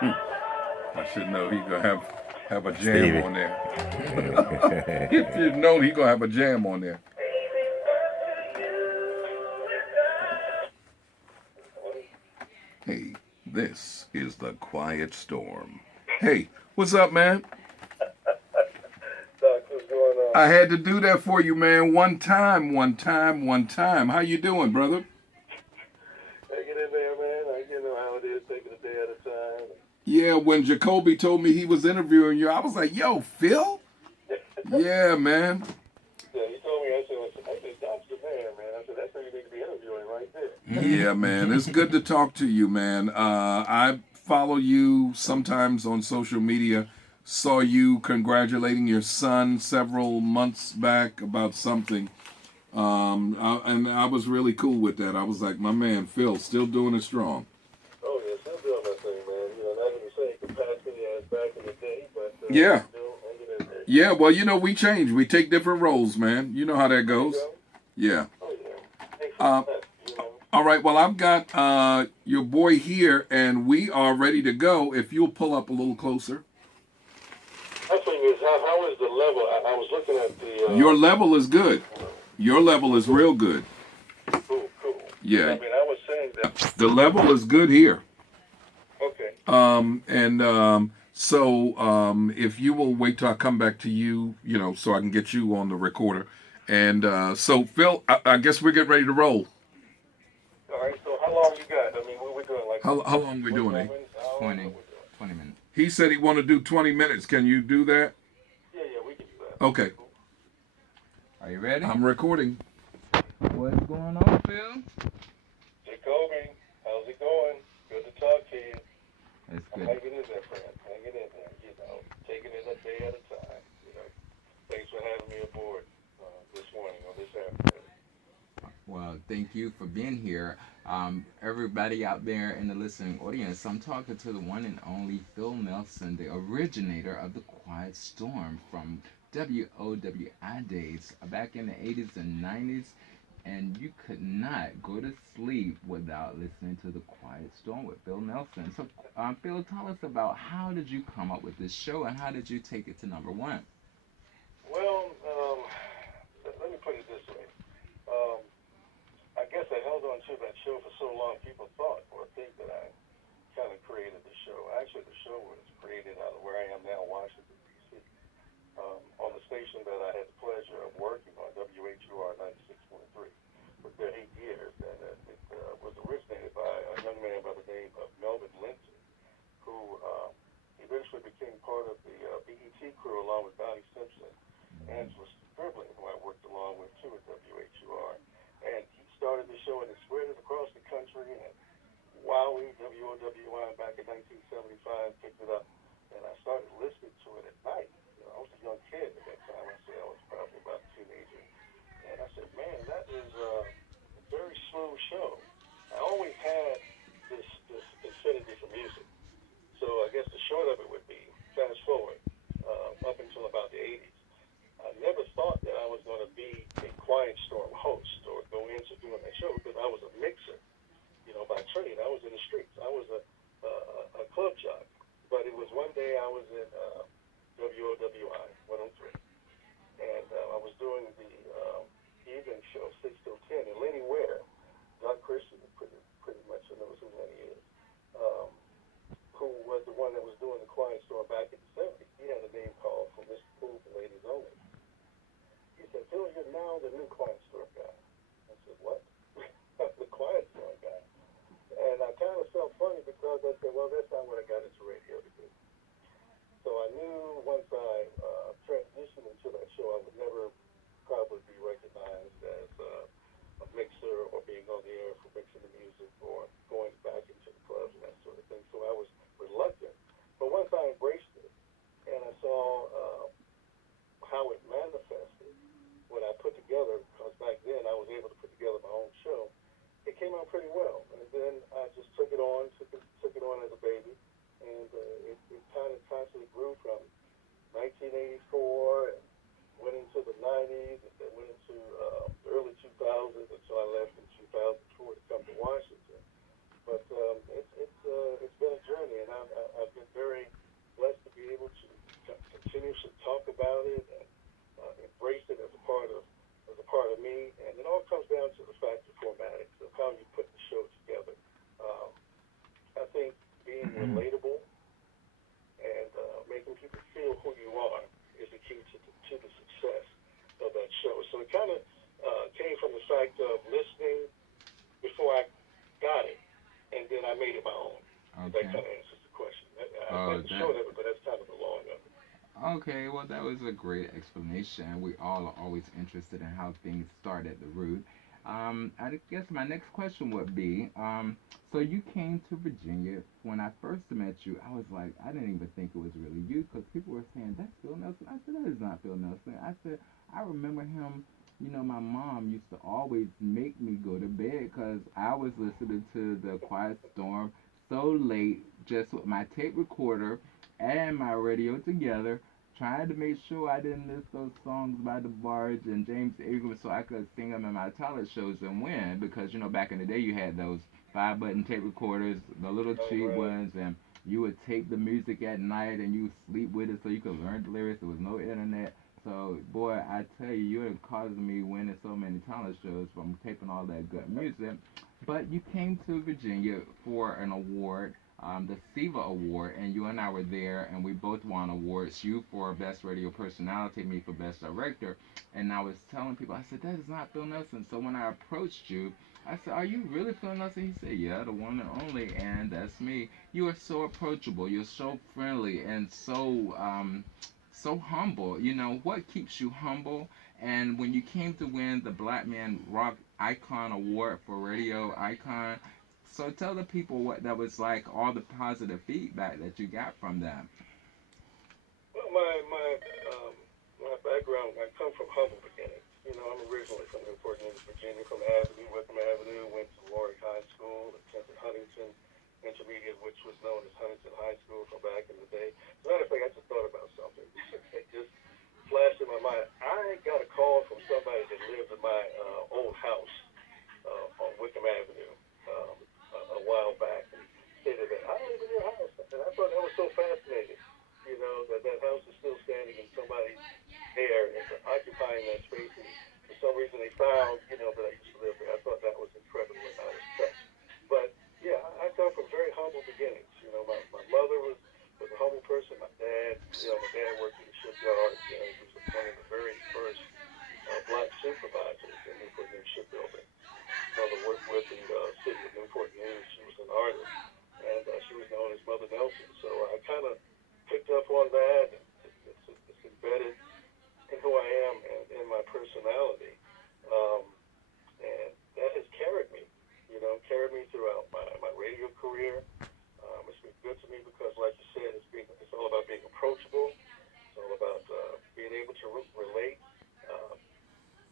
I should know he gonna have a jam Stevie. on there. If you know he gonna have a jam on there. Hey, this is the Quiet Storm. Hey, what's up, man? Doc, what's going on? I had to do that for you, man. One time, one time, one time. How you doing, brother? Hanging in there, man. You know how it is, taking a day at a time. Yeah, when Jacoby told me he was interviewing you, I was like, yo, Phil? Yeah, man. Yeah, he told me, I said, Doc's the man, man. I said, that's who you need to be interviewing right there. Yeah, man. It's good to talk to you, man. I follow you sometimes on social media. Saw you congratulating your son several months back about something. And I was really cool with that. I was like, my man, Phil, still doing it strong. Oh, yeah, still doing that thing, man. You know, not in the same capacity as back in the day, but Yeah. still hanging in there. Yeah, well, we change. We take different roles, man. You know how that There you goes. go. Yeah. Oh, yeah. Thanks Uh, for that, you know. all right, well, I've got your boy here, and we are ready to go. If you'll pull up a little closer. My thing is, how is the level? I was looking at the... Your level is good. Your level is real good. Cool. Yeah. I mean, I was saying that... The level is good here. Okay. So if you will wait till I come back to you, so I can get you on the recorder. And so, Phil, I guess we're getting ready to roll. All right, so how long you got? I mean, what we're doing, like... How long we doing, eh? 20, 20 minutes. He said he want to do 20 minutes. Can you do that? Yeah, we can do that. Okay. Are you ready? I'm recording. What's going on, Phil? Jacoby, how's it going? Good to talk to you. It's I'm good. hanging in there, friend. Hanging in there, taking it a day at a time. Thanks for having me aboard this morning or this afternoon. Well, thank you for being here. Everybody out there in the listening audience, I'm talking to the one and only Phil Nelson, the originator of the Quiet Storm from WOWI days back in the 80s and 90s. And you could not go to sleep without listening to the Quiet Storm with Phil Nelson. So, Phil, tell us about how did you come up with this show and how did you take it to number one? Well, let me put it this way. I guess I held on to that show for so long, people thought or think that I kind of created the show. Actually, the show was created out of where I am now, Washington, D.C., on the station that I had the pleasure of working on, WHUR 96.3, for 38 years. And it was originated by a young man by the name of Melvin Linton, who eventually became part of the BET crew along with Donnie Simpson, Angela Strickland, who I worked along with too at WHUR. And he started the show and it spread it across the country. And WOWI, WOWI, back in 1975, picked it up. And I started listening to it at night. I was a young kid at that time. I said I was probably about a teenager. And I said, man, that is a very smooth show. I always had this affinity for music. So I guess the short of it would be, fast forward, up until about the 80s. I never thought that I was going to be a Quiet Storm host or go into doing that show because I was a mixer, by trade. I was in the streets. I was a club jock. But it was one day I was in WOWI 103, and I was doing the evening show 6 till 10, and Lenny Ware, Doc Christian pretty much knows who Lenny is, who was the one that was doing the Quiet Storm back in the 70s. He had a name called for Mr. Cool for Ladies Only. He said, Phil, you're now the new Quiet Storm guy. I said, what? The Quiet Storm guy. And I kind of felt funny because I said, well, that's not what I got into radio to do. So I knew once I transitioned into that show, I would never probably be recognized as a mixer or being on the air for mixing the music or going back into the clubs and that sort of thing. So I was reluctant. But once I embraced it and I saw how it manifested, when I put together, because back then I was able to put together my own show, it came out pretty well. And then I just took it on as a baby. And it kind of constantly grew from 1984 and went into the 90s and then went into the early 2000s until I left in 2004 to come to Washington. But it's been a journey, and I've If that Okay. kind of answers the question. I'd Oh, like to that. short of it, but that's kind of the long of it. Okay, well, that was a great explanation. We all are always interested in how things start at the root. I guess my next question would be, so you came to Virginia. When I first met you, I was like, I didn't even think it was really you because people were saying, that's Phil Nelson. I said, that is not Phil Nelson. I said, I remember him. My mom used to always make me go to bed because I was listening to the Quiet Storm so late, just with my tape recorder and my radio together, trying to make sure I didn't miss those songs by the Barge and James Ingram so I could sing them in my talent shows and win. Because, back in the day you had those 5 button tape recorders, the little Oh, cheap right. ones, and you would tape the music at night and you sleep with it so you could learn the lyrics. There was no internet. So, boy, I tell you, you have caused me winning so many talent shows from taping all that good music. But you came to Virginia for an award, the SIVA Award, and you and I were there, and we both won awards. You for Best Radio Personality, me for Best Director. And I was telling people, I said, that is not Phil Nelson. So when I approached you, I said, are you really Phil Nelson? He said, yeah, the one and only, and that's me. You are so approachable. You're so friendly and so humble. What keeps you humble? And when you came to win the Black Man Rock Icon Award for Radio Icon, so tell the people what that was like, all the positive feedback that you got from that. Well, my background, I come from humble beginnings. I'm originally from Newport News, Virginia, from the Avenue, Wickham Avenue. Went to Warwick High School, attended Huntington Intermediate, which was known as Huntington High School from back in the day. As a matter of fact, I just thought about something. It just flashed in my mind. I got a call from somebody that lived in my old house on Wickham Avenue a while back, and stated that I live in your house, and I thought that was so fascinating. That house is still standing and somebody's there and occupying that space. And for some reason, they found, that I used to live there. I thought that was incredible, and I was touched. But yeah, I come from very humble beginnings. My mother was a humble person. My dad worked in the shipyard. He was one of the very first black supervisors in Newport News shipbuilding. Mother worked with the city of Newport News. She was an artist, and she was known as Mother Nelson. So I kind of picked up on that. And it's embedded in who I am and in my personality, um, and that has carried me. Carried me throughout my radio career. It's been good to me because, like you said, it's all about being approachable. It's all about being able to relate. Uh,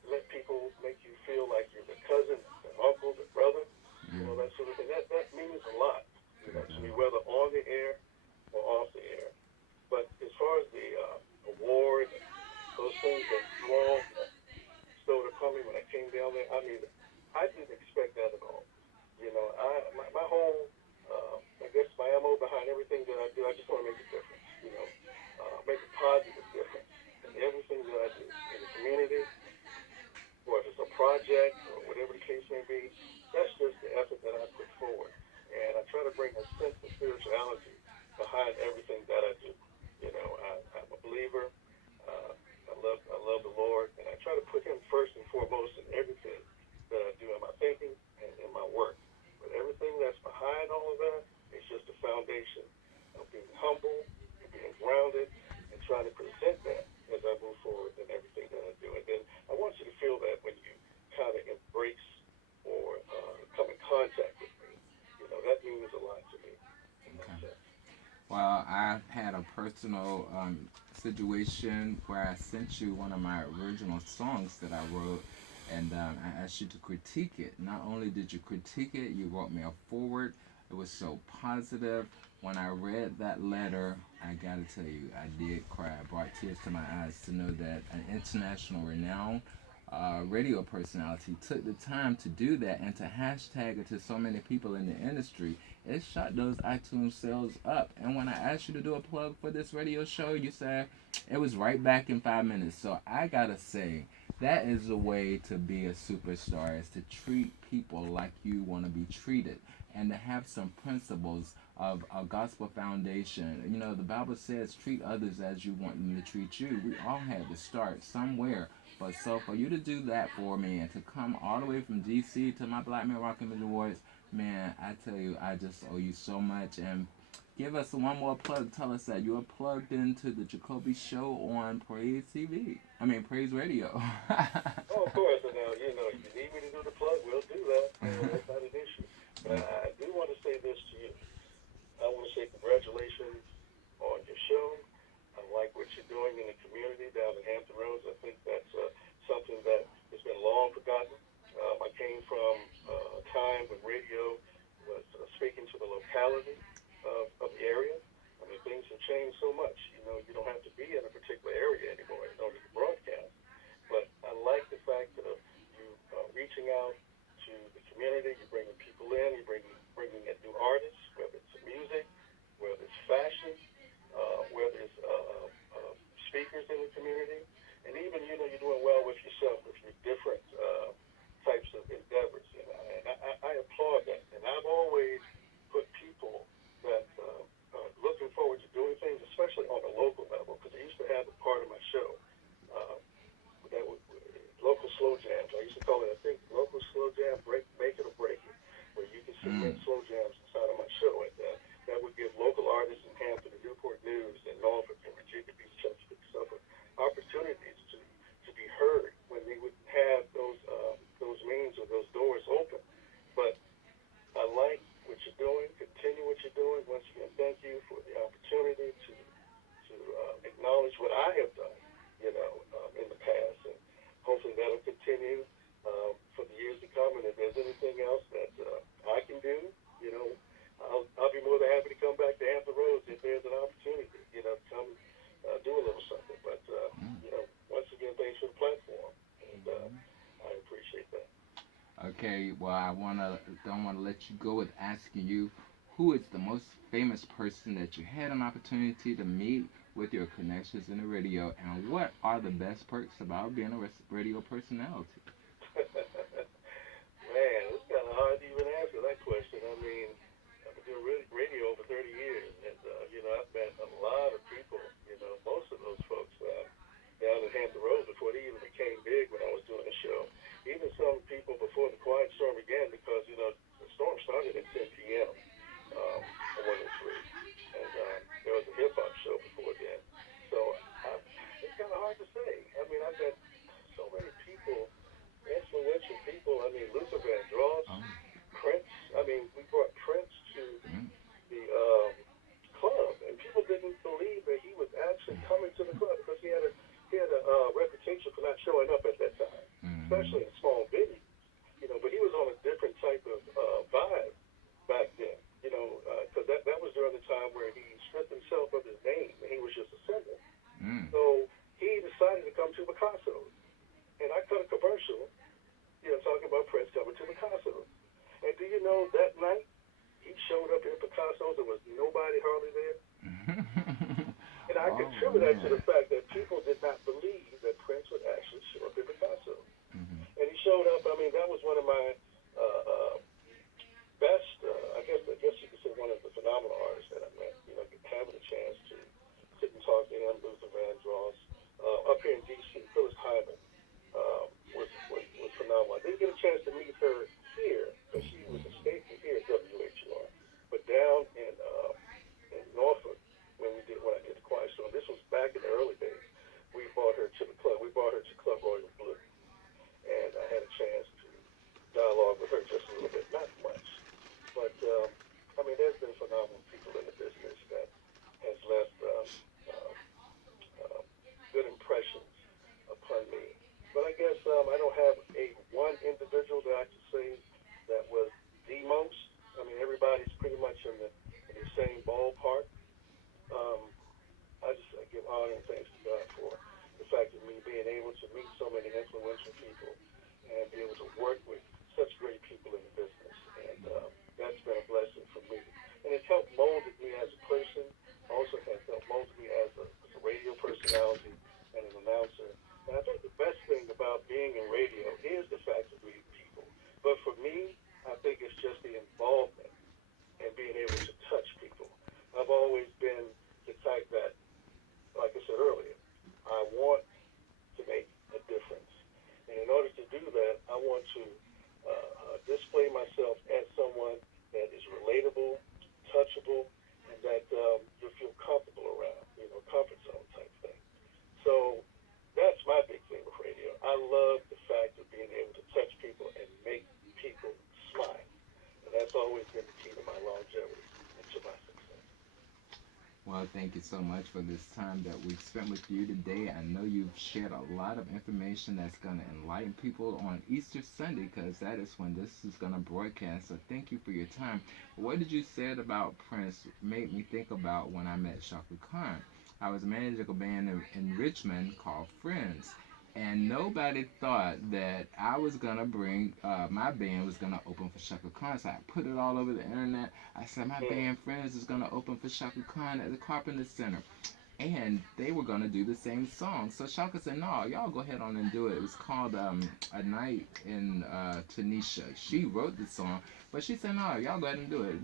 Let people make you feel like you're the cousin, the uncle, the brother, Yeah, that sort of thing. That means a lot, it to me, does. whether on the air or off the air. But as far as the award and those things that you all bestowed upon me when I came down there, I mean, I didn't expect that at all. My whole, I guess my MO behind everything that I do, I just want to make a difference. Make a positive difference in everything that I do in the community, or if it's a project or whatever the case may be. That's just the effort that I put forward. And I try to bring a sense of spirituality behind everything that I do. I'm a believer. I love the Lord, and I try to put Him first and foremost in everything that I do in my thinking and in my work. But everything that's behind all of that is just a foundation of being humble and being grounded and trying to present that as I move forward in everything that I do. And then I want you to feel that when you kind of embrace or come in contact with me. That means a lot to me in that Okay. sense. Well, I've had a personal situation where I sent you one of my original songs that I wrote, and I asked you to critique it. Not only did you critique it, you wrote me a forward. It was so positive. When I read that letter, I gotta tell you, I did cry. I brought tears to my eyes to know that an international renowned radio personality took the time to do that and to hashtag it to so many people in the industry. It shot those iTunes sales up. And when I asked you to do a plug for this radio show, you said it was right back in 5 minutes. So I gotta say, that is a way to be a superstar, is to treat people like you want to be treated and to have some principles of a gospel foundation. The Bible says treat others as you want them to treat you. We all had to start somewhere. But so for you to do that for me and to come all the way from DC to my Black Man Rock Image Awards, Man, I tell you, I just owe you so much. And give us one more plug. Tell us that you're plugged into the Jacoby Show on Praise TV. I mean, Praise Radio. Oh, of course. And now, if you need me to do the plug, we'll do that. That's not an issue. But I do want to say this to you. I want to say congratulations on your show. I like what you're doing in the community down in Hampton Roads. I think that's something that has been long forgotten. I came from a time when radio was speaking to the locality of the area. I mean, things have changed so much. You don't have to be in a particular area anymore in order to broadcast. But I like the fact of you reaching out to the community. You're bringing people in. You're bringing in new artists, whether it's music, whether it's fashion, whether it's speakers in the community, and even you're doing well with yourself with your different types of endeavors. And I applaud that. And I've always put people that are looking forward to doing things, especially on a local level, because I used to have a part of my show that was local slow jams. I used to call it, I think, local slow jam, make it or break it, where you can submit slow jams inside of my show. And that would give local artists in Hampton and Newport News and Norfolk and Virginia Beach, Chesapeake, Suffolk opportunities to be heard when they wouldn't have those means or those doors open. But I like what you're doing. Continue what you're doing. Once again, thank you for the opportunity to acknowledge what I have done, in the past, and hopefully that'll continue for the years to come. And if there's anything else that I can do, I'll be more than happy to come back to Hampton Roads if there's an opportunity, to come do a little something. But once again, thanks for the platform, and I appreciate that. Okay, well, don't wanna let you go with asking you, who is the most famous person that you had an opportunity to meet with your connections in the radio, and what are the best perks about being a radio personality? Man, it's kind of hard to even answer that question. I mean, I've been doing radio over 30 years, and I've met a lot of people. Most of those folks down in Hampton Roads before they even became big when I was doing the show. Even some people before the Quiet Storm began, because the storm started at 10 p.m. On 103, and there was a hip hop show before then. So it's kind of hard to say. I mean, I've met so many people, influential people. I mean, Luther Vandross, Prince. I mean, we brought Prince to the club, and people didn't believe that he was actually coming to the club, because he had a reputation for not showing up at that time, especially in small venues. But he was on a different type of vibe back then. Because that was during the time where he stripped himself of his name, and he was just a singer. So he decided to come to Picasso's, and I cut a commercial, talking about Prince coming to Picasso's. And do you know, that night he showed up in Picasso's, there was nobody hardly there. And I contribute that to the fact that people did not believe that Prince would actually show up in Picasso's. And he showed up. I mean, that was one of my best, I guess you could say, one of the phenomenal artists that I met. Having a chance to sit and talk to him, Luther Vandross, up here in D.C., Phyllis Hyman was phenomenal. I didn't get a chance to meet her here, because she was escaped from here at WHUR. But down in Norfolk, when I did the Quiet Storm, this was back in the early days, we brought her to the club. We brought her to Club Royal Blue. And I had a chance to dialogue with her just a little bit, not much. But, I mean, there's been phenomenal people in the business that has left good impressions upon me. But I guess I don't have one individual that I can say that was the most. I mean, everybody's pretty much in the same ballpark. I give honor and thanks to God for the fact of me being able to meet so many influential people and be able to work with such great people in the business. And that's been a blessing for me. And it's helped molded me as a person. Also has helped molded me as a radio personality and an announcer. And I think the best thing about being in radio is the fact of meeting people. But for me, I think it's just the involvement and being able to touch people. I've always been the type that, like I said earlier, I want to make a difference. And in order to do that, I want to display myself approachable and that you feel comfortable around, comfort zone type thing. So that's my big thing with radio. I love the fact of being able to touch people and make people smile. And that's always been the key to my longevity and to my success. Well, thank you so much for this time that we've spent with you today. I know you've shared a lot of information that's going to enlighten people on Easter Sunday, because that is when this is going to broadcast. So thank you for your time. What did you say about Prince made me think about when I met Shaka Khan. I was managing a band in Richmond called Friends. And nobody thought that I was going to bring, my band was going to open for Shaka Khan. So I put it all over the internet. I said, my band Friends is going to open for Shaka Khan at the Carpenter Center. And they were going to do the same song. So Shaka said, no, y'all go ahead on and do it. It was called A Night in Tunisia. She wrote the song, but she said, no, y'all go ahead and do it.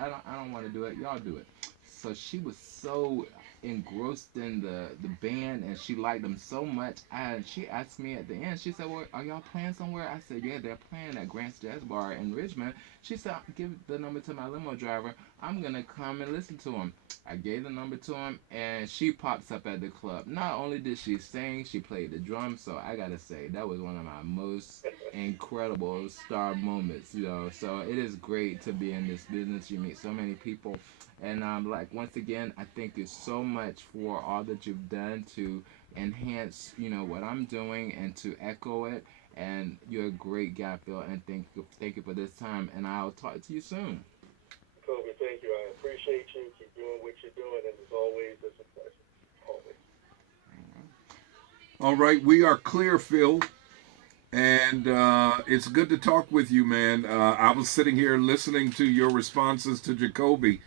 I don't want to do it. Y'all do it. So she was so engrossed in the band, and she liked them so much. And she asked me at the end, she said, well, are y'all playing somewhere? I said, yeah, they're playing at Grant's Jazz Bar in Richmond. She said, give the number to my limo driver. I'm going to come and listen to him. I gave the number to him, and she pops up at the club. Not only did she sing, she played the drums. So I got to say, that was one of my most incredible star moments, So it is great to be in this business. You meet so many people. And once again, I thank you so much for all that you've done to enhance, what I'm doing and to echo it. And you're a great guy, Phil. And thank you for this time. And I'll talk to you soon. Kobe, thank you. I appreciate you. Keep doing what you're doing, and as always, it's a pleasure. Always. All right, we are clear, Phil. And it's good to talk with you, man. I was sitting here listening to your responses to Jacoby.